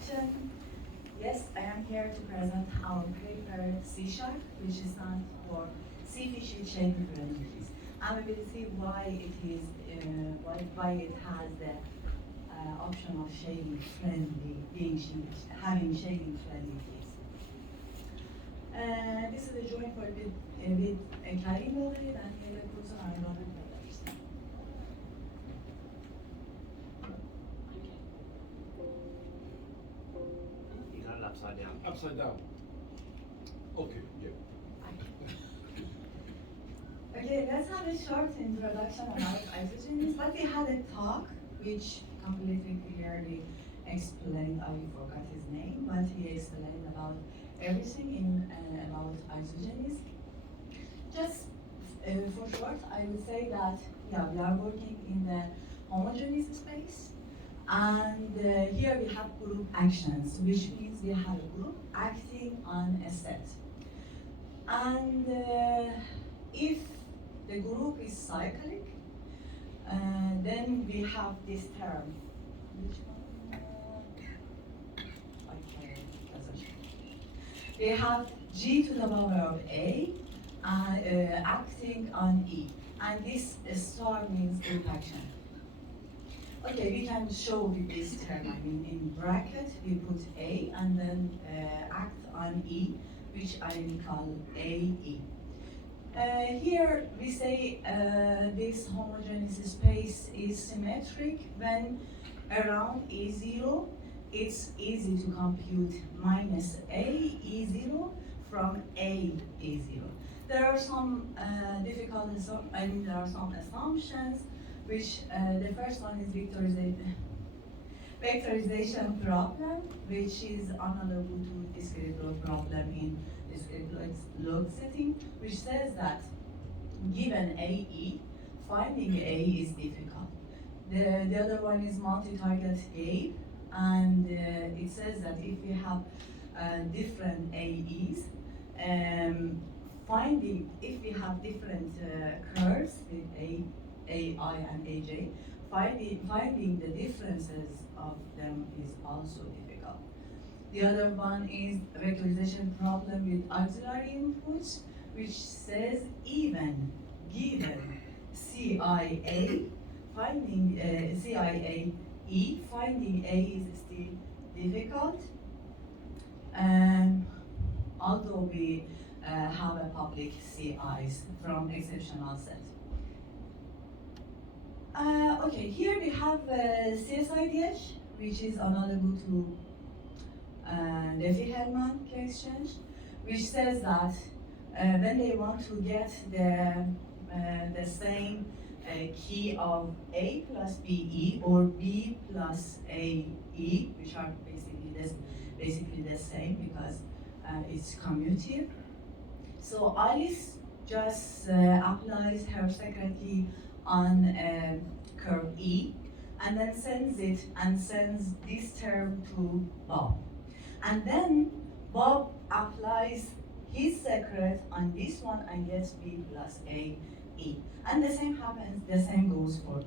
introduction. Yes, I am here to present our paper C-SharK, which stands for C-FiSh chain differentials. And we will see why it is, why it has the option of shading friendly, having shading friendly case. This is a joint for with a carrying overhead and here it goes on another products. You got it upside down. Upside down. Okay, yeah. Okay, let's have a short introduction about isogenes. But we had a talk which completely clearly explained, I forgot his name, but he explained about everything about isogenes. Just for short, I would say that yeah, we are working in the homogeneous space, and here we have group actions, which means we have a group acting on a set. And if the group is cyclic, then we have this term. Which one? We have G to the power of A acting on E. And this star means group action. Okay, we can show with this term. I mean, in bracket, we put A and then act on E, which I will call AE. Here we say this homogeneous space is symmetric when around E0 it's easy to compute minus A E0 from A E0. There are some there are some assumptions, which the first one is vectorization problem, which is analogous to discrete log problem in discrete log setting, which says that given AE, finding A is difficult. The other one is multi-target game, and it says that if we have different AEs, if we have different curves with AI and AJ, finding the differences of them is also difficult. The other one is vectorization problem with auxiliary inputs, which says even given CIA, finding CIAE, finding A is still difficult. Although we have a public CIs from exceptional set. Okay, here we have CSI-FiSh, which is analogous to Diffie-Hellman exchange, which says that when they want to get the same key of A plus BE or B plus AE, which are basically the same because it's commutative. So Alice just applies her secret key on curve E, and then sends this term to Bob. And then Bob applies his secret on this one and gets B plus AE. And the same happens, the same goes for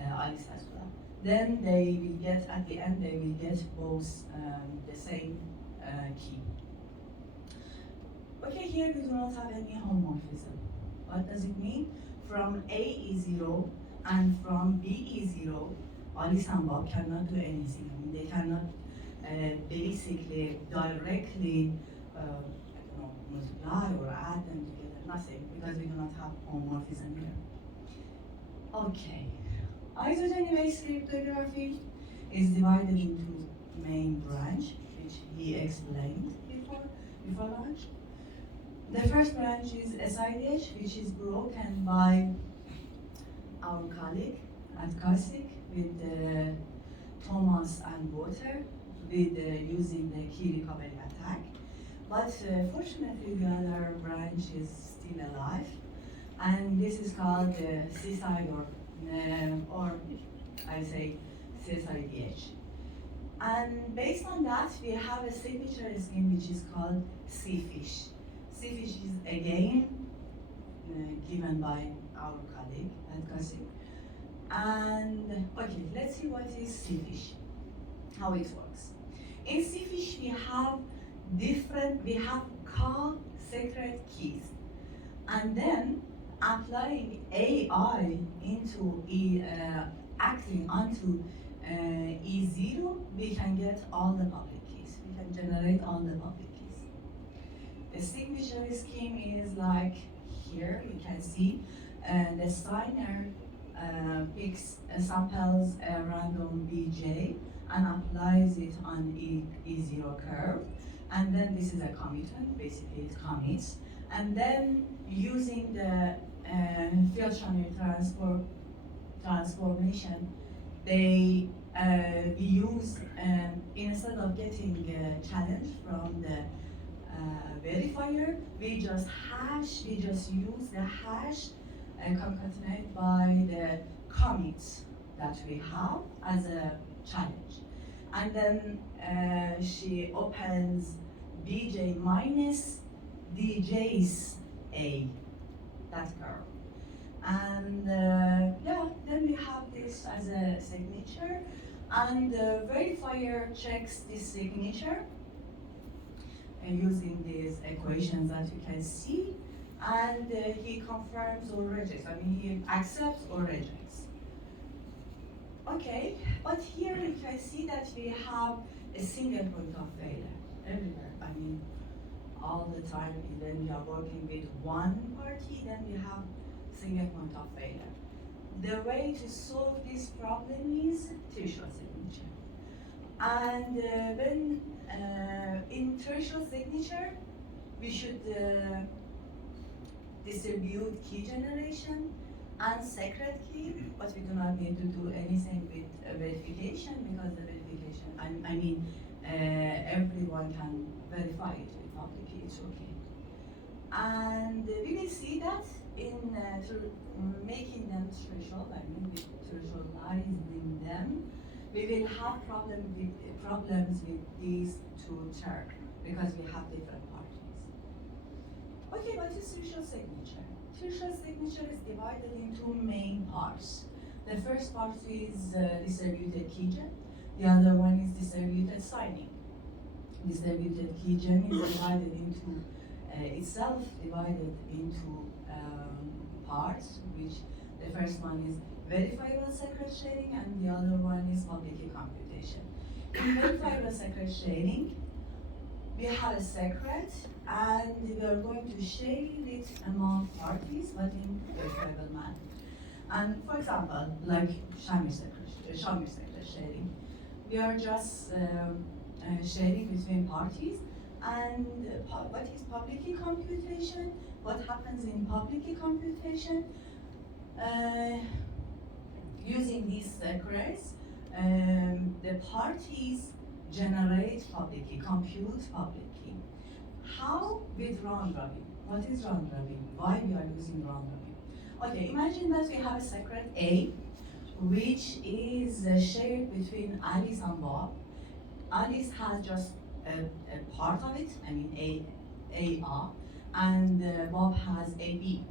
Alice as well. Then they will get, at the end, they will get both the same key. Okay, here we do not have any homomorphism. What does it mean? From AE0 and from BE0, Alice and Bob cannot do anything. I mean, they cannot basically directly multiply or add them together, nothing, because we do not have homomorphism here. Okay, isogeny-based cryptography is divided into main branch, which he explained before lunch. The first branch is SIDH, which is broken by our colleague at CSI with Thomas and Water with using the key recovery attack. But fortunately, the other branch is still alive, and this is called CSI or I say CSI-FiSh. And based on that, we have a signature scheme which is called C-FiSh. C-FiSh is again given by our colleague at CSI. And okay, let's see what is C-FiSh, how it works. In CFish, we have secret keys. And then applying AI into acting onto E0, we can get all the public keys. We can generate all the public keys. The signature scheme is like here, you can see the signer samples a random BJ and applies it on E0 curve. And then this is a commitment, basically it commits. And then using the field channel transformation, they use, instead of getting a challenge from the verifier, we just use the hash concatenated by the commits that we have as a challenge. And then she opens BJ minus DJ's A, that curve. And yeah, then we have this as a signature, and the verifier checks this signature using these equations that you can see, and he confirms or rejects. I mean, he accepts or rejects. Okay, but here you can see that we have a single point of failure everywhere. I mean, all the time, when we are working with one party, then we have single point of failure. The way to solve this problem is threshold signature. And when in threshold signature, we should distribute key generation and secret key, but we do not need to do anything with verification, because the verification, I mean, everyone can verify it with public key, it's okay. And we will see that in making them threshold, I mean, with thresholdizing them, we will have problems with these two terms, because we have different parties. Okay, what is threshold signature? Threshold signature is divided into main parts. The first part is distributed keygen. The other one is distributed signing. Distributed keygen is divided into itself divided into parts, which the first one is verifiable secret sharing and the other one is public key computation. In verifiable secret sharing, we have a secret and we are going to share it among parties, but in verifiable manner. And for example, like Shamir secret sharing, we are just sharing between parties. And what is public key computation? What happens in public key computation? Using these secrets, the parties generate public key, compute public key. How? With round robin. What is round robin? Why we are using round robin? Okay, imagine that we have a secret A, which is shared between Alice and Bob. Alice has just a part of it, I mean A-R, and Bob has A-B.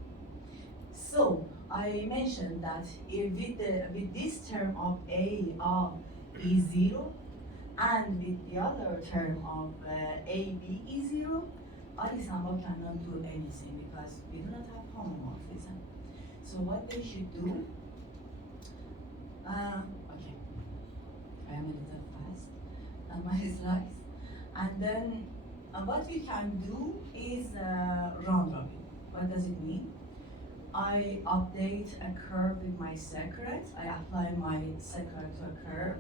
So I mentioned that with this term of A-R is 0, and with the other term of A-B is 0, Alice and Bob cannot do anything because we do not have homomorphism. So what they should do, okay, I am a little fast on my slides. And then what we can do is round robin. What does it mean? I update a curve with my secret. I apply my secret to a curve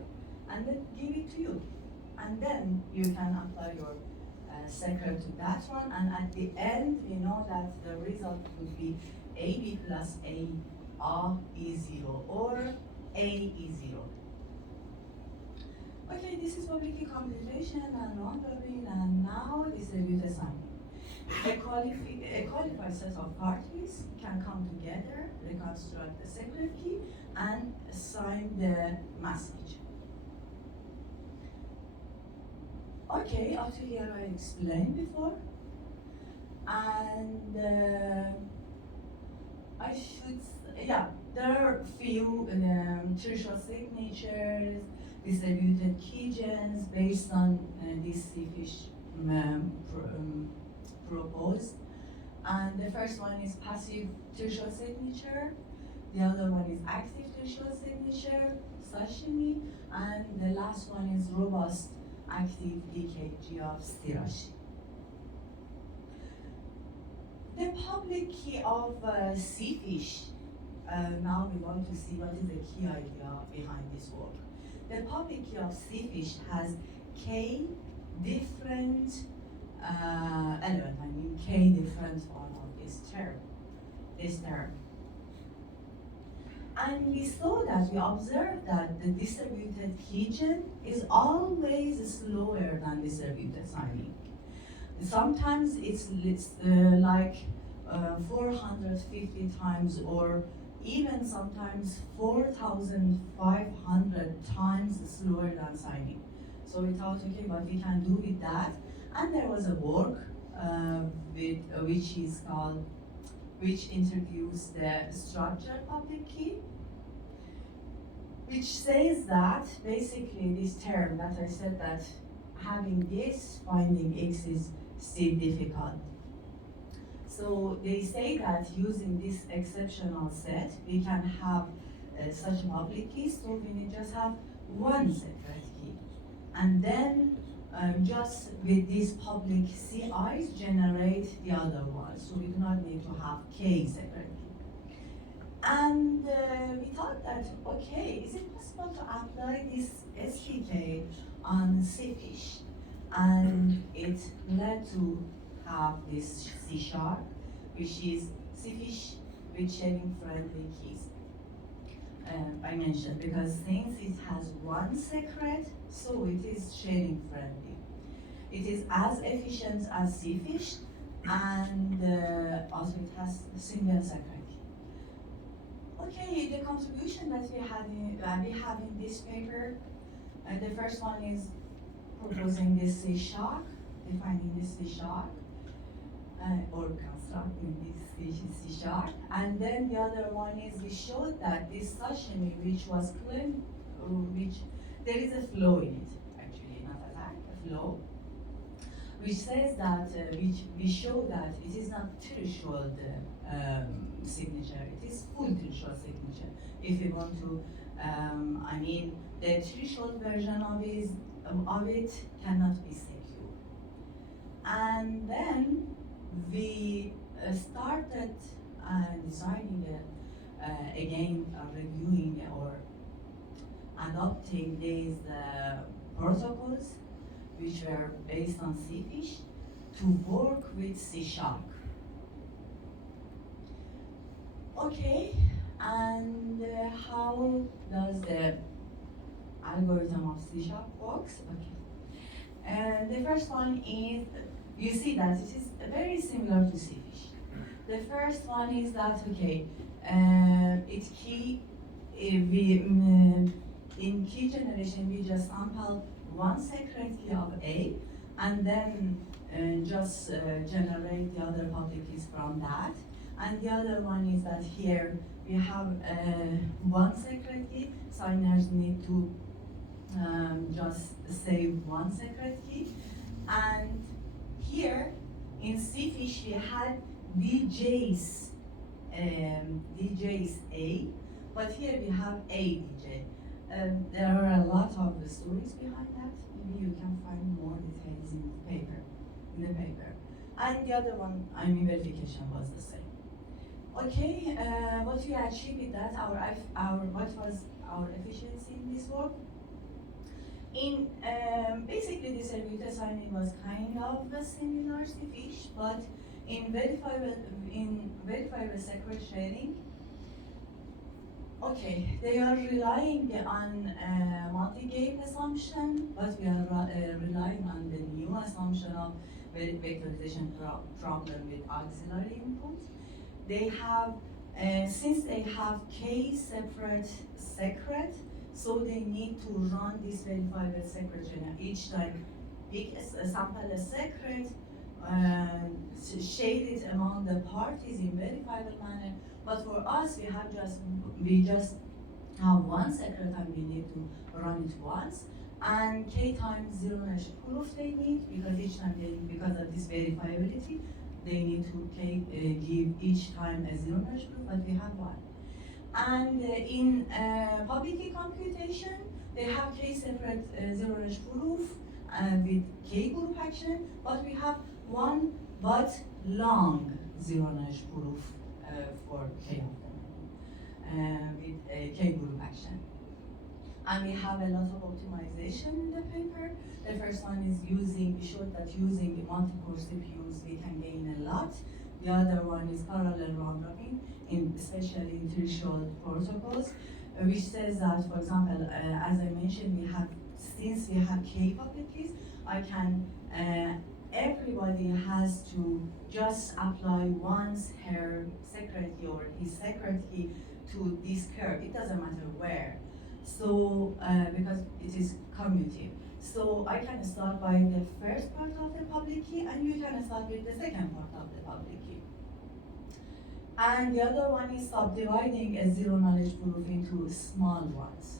and then give it to you. And then you can apply your secret to that one. And at the end, we know that the result would be AB plus AR is 0 or A is 0. Okay, this is public key computation and round robin, and now distributed signing. A qualified set of parties can come together, reconstruct the secret key, and sign the message. Okay, up to here I explained before, and there are few threshold signatures. distributed keygens based on this CFish proposed. And the first one is passive tertial signature, the other one is active tertial signature, Sashimi, and the last one is robust active EKG of Sashimi. The public key of CFish, now we want to see what is the key idea behind this work. The public key of CFish has k different element, k different form of this term. And we saw that, we observed that the distributed keygen is always slower than distributed signing. Sometimes it's like 450 times, or even sometimes 4,500 times slower than signing. So we thought, okay, what we can do with that? And there was a work which introduced the structured public key, which says that basically this term that I said that having this finding X is still difficult. So they say that using this exceptional set, we can have such a public key, so we need just have one secret key. And then just with these public CIs generate the other one. So we do not need to have K secret key. And we thought that, okay, is it possible to apply this SDK on CFish? And it led to have this C#, which is CFish with sharing friendly keys. I mentioned, because since it has one secret, so it is sharing friendly. It is as efficient as CFish, and also it has a single secret key. Okay, the contribution that we have in this paper, the first one is proposing this C#, defining this C#, or constructing this species C#, and then the other one is we showed that this Sashimi, which was claimed, which there is a flaw in it, actually, not attack, a flaw, which says that, which we show that it is not threshold signature, it is full threshold signature. If we want to, the threshold version of it cannot be secure. And then we started designing again, reviewing or adopting these protocols which were based on CFish to work with C#. Okay, and how does the algorithm of C# works? Okay, the first one is, you see that it is very similar to CFish. The first one is that, okay, in key generation we just sample one secret key of A, and then just generate the other public keys from that. And the other one is that here we have one secret key, signers need to just save one secret key. And here in CFish we had DJs A, but here we have A DJ. There are a lot of the stories behind that. Maybe you can find more details in the paper. And the other one, verification was the same. Okay, what we achieved with that, what was our efficiency in this work? In basically, distributed signing was kind of similar to CFish, but in verifiable secret sharing, okay, they are relying on multi-gate assumption, but we are relying on the new assumption of vectorization problem with auxiliary input. They have, since they have k separate secret, so they need to run this verifiable secret each time. Pick sample a secret, shade it among the parties in verifiable manner. But for us, we just have one secret and we need to run it once, and k times zero knowledge proof they need, because each time because of this verifiability, they need to give each time a zero knowledge proof, but we have one. And in public key computation, they have k separate zero knowledge proof with k group action, but we have one but long zero knowledge proof for k of them with k group action. And we have a lot of optimization in the paper. The first one is we showed that using multi-core CPUs we can gain a lot. The other one is parallel round robin, especially in threshold protocols, which says that, for example, as I mentioned, since we have k public keys, everybody has to just apply once her secret key or his secret key to this curve. It doesn't matter where. So, because it is commutative. So I can start by the first part of the public key, and you can start with the second part of the public key. And the other one is subdividing a zero knowledge proof into small ones.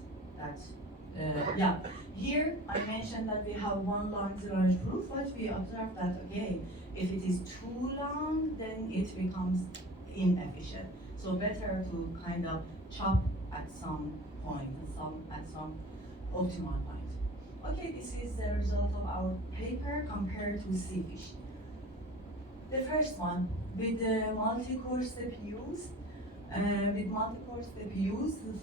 Yeah. Here I mentioned that we have one long zero knowledge proof, but we observe that again, if it is too long, then it becomes inefficient. So better to kind of chop at some point, at some optimal point. Okay, this is the result of our paper compared to CSI-FiSh. The first one, with the multi-core CPUs,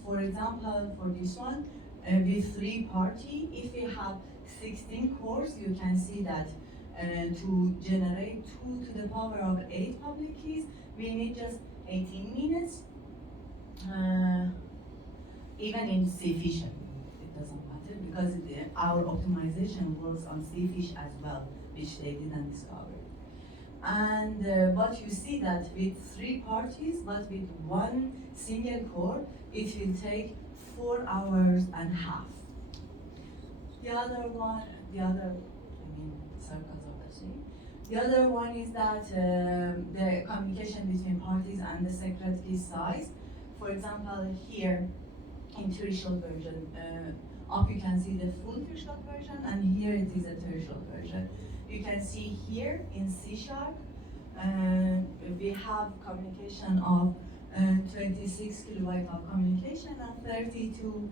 for example, for this one, with 3 party, if we have 16 cores, you can see that to generate 2 to the power of 8 public keys, we need just 18 minutes. Even in CSI-FiSh, it doesn't matter, because our optimization works on CSI-FiSh as well, which they didn't discover. And but you see that with 3 parties, but with 1 single core, it will take 4 hours and a half. The other circles of the tree. The other one is that the communication between parties and the secret key size. For example, here in threshold version, up you can see the full threshold version, and here it is a threshold version. You can see here in C-SharK, we have communication of 26 kilobyte of communication and 32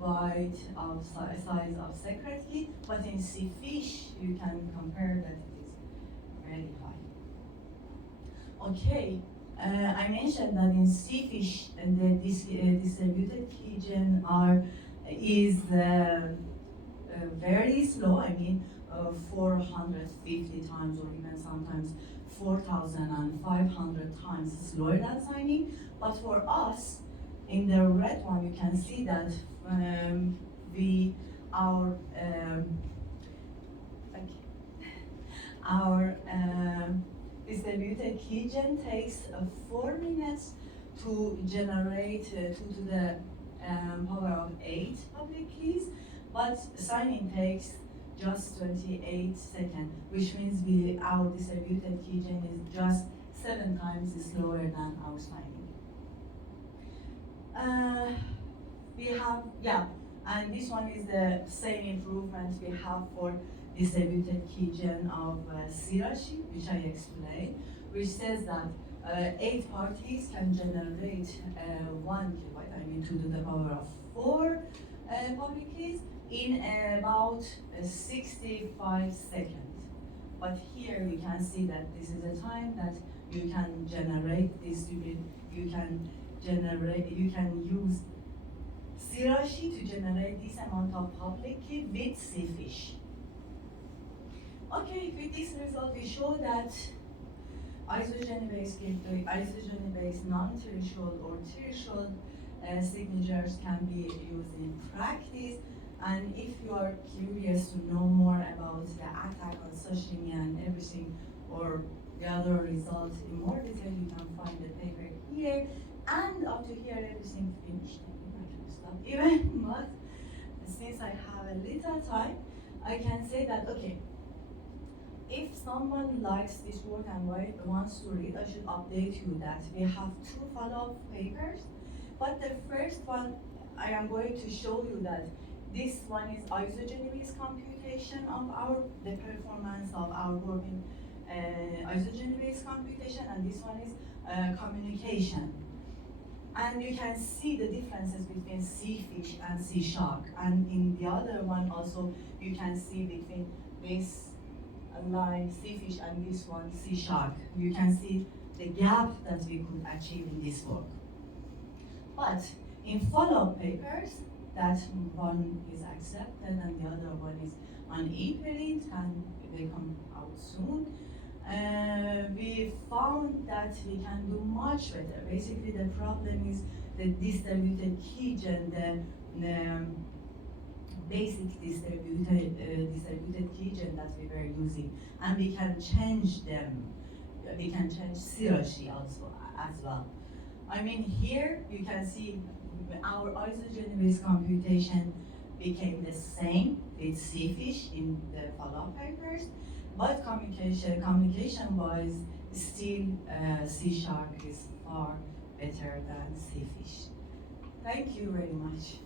byte of size of secret key, but in CSI-FiSh you can compare that it is very high. Okay, I mentioned that in CSI-FiSh the distributed keygen is very slow. I mean, 450 times or even sometimes 4,500 times slower than signing. But for us, in the red one, you can see that our distributed keygen takes 4 minutes to generate 2 to the power of 8 public keys, but signing takes just 28 seconds, which means our distributed keygen is just 7 times slower than our signing. And this one is the same improvement we have for distributed keygen of Sirashi, which I explained, which says that 8 parties can generate 1 kilobyte, I mean 2 to the power of 4 public keys in about 65 seconds. But here you can see that this is a time that you can generate this, you can use Sirashi to generate this amount of public key with CSI-FiSh. Okay, with this result we show that isogeny-based non-threshold or threshold signatures can be used in practice. And if you are curious to know more about the attack on Sashimi and everything, or the other results in more detail, you can find the paper here. And up to here, everything finished. I can stop even, but since I have a little time, I can say that, okay, if someone likes this work and wants to read, I should update you that we have 2 follow-up papers But the first one, I am going to show you that this one is isogeny-based computation of the performance of our work in isogeny-based computation, and this one is communication. And you can see the differences between CFish and C-SharK. And in the other one also, you can see between this line CFish and this one C-SharK. You can see the gap that we could achieve in this work. But in follow-up papers, that one is accepted and the other one is on ePrint and will come out soon. We found that we can do much better. Basically, the problem is the distributed keygen, the basic distributed keygen that we were using, and we can change them. We can change seriously also as well. I mean, here you can see our isogeny-based computation became the same with CFish in the follow-up papers, but communication-wise, still C-SharK is far better than CFish. Thank you very much.